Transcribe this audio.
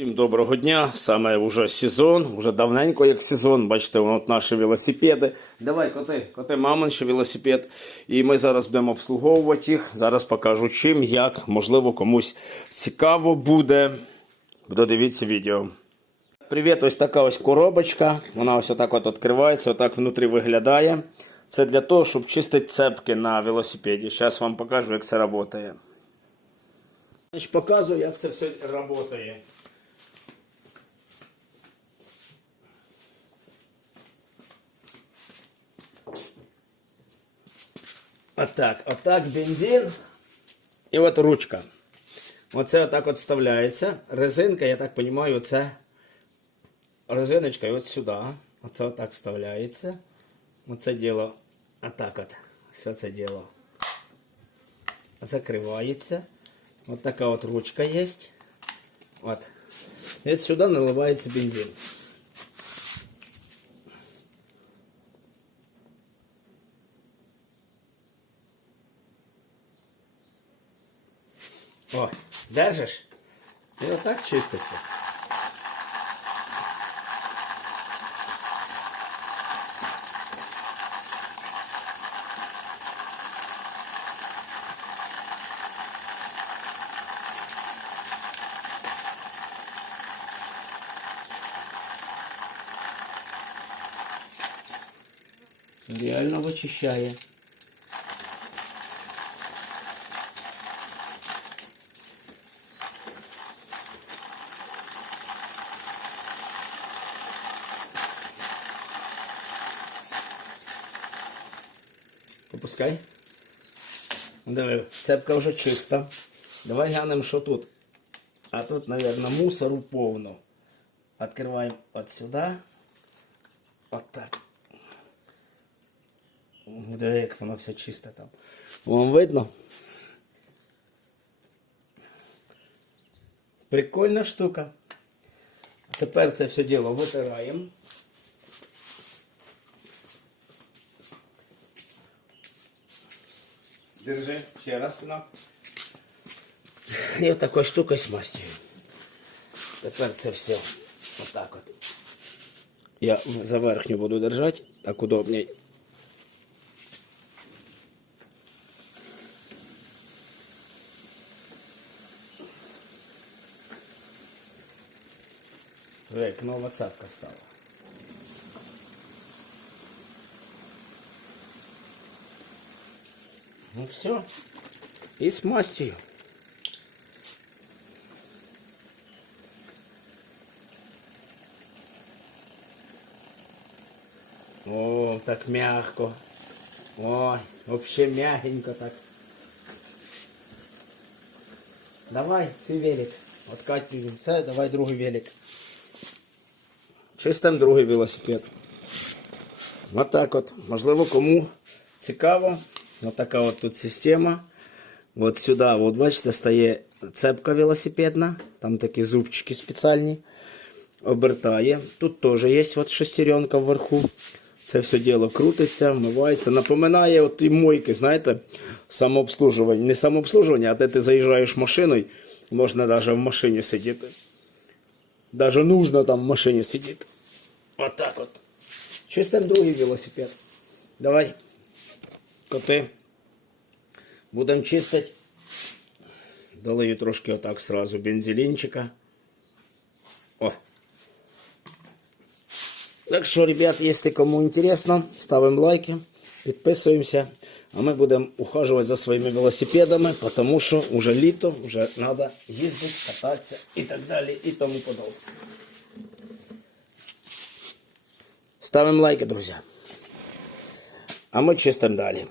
Всім доброго дня. Саме вже сезон, вже давненько як сезон. Бачите, от наші велосипеди. Давай, коти, коти, мамин ще велосипед. І ми зараз будемо обслуговувати їх. Зараз покажу чим, як, можливо, комусь цікаво буде. Додивіться відео. Привіт, ось така ось коробочка. Вона ось отак от відкривається, отак внутрі виглядає. Це для того, щоб чистити цепки на велосипеді. Зараз вам покажу, як це працює. Показую, як це все працює. Отак, отак бензин. І от ручка. Оце отак от вставляється. Резинка, я так розумію, оце резиночка і от сюди. Оце отак вставляється. Оце діло. Отак от. Все це діло. Закривається. От така от ручка є. От. І от сюди наливається бензин. О, держиш? І отак чиститься. Реально вичищає. Попускай. Диви, цепка вже чиста. Давай глянемо, що тут. А тут, мабуть, мусору повно. Відкриваємо от сюди. От так. Диви, як воно все чисте там. Вам видно? Прикольна штука. Тепер це все діло витираємо. Держи, ще раз сюди. І отакою штукою смастюю. Тепер це все отак от. Я за верхню буду держати, так удобней. Як нова цапка стала. Ну все. И с мастью. О, так мягко. Ой, вообще мягенько так. Давай, цей велик. Откатываем це, давай другий велик. Чистим другий велосипед. От так от. Можливо, кому цікаво. Ось така от тут система. От сюди, от бачите, стає цепка велосипедна. Там такі зубчики спеціальні. Обертає. Тут теж є от шестеренка вверху. Це все діло крутиться, вмивається. Напоминає от і мойки, знаєте, самообслужування. Не самообслужування, а де ти заїжджаєш машиною, можна навіть в машині сидіти. Даже нужно там в машині сидіти. От так от. Чистим другий велосипед. Давай. Коти. Будемо чистити. Долию трошки отак сразу бензилінчика. О. Так що, ребят, якщо кому интересно, ставимо лайки, підписуємося. А ми будемо ухажувати за своїми велосипедами, тому що вже літо, вже треба їздити, кататися і так далі, і тому подобне. Ставимо лайки, друзі. А ми чистимо далі.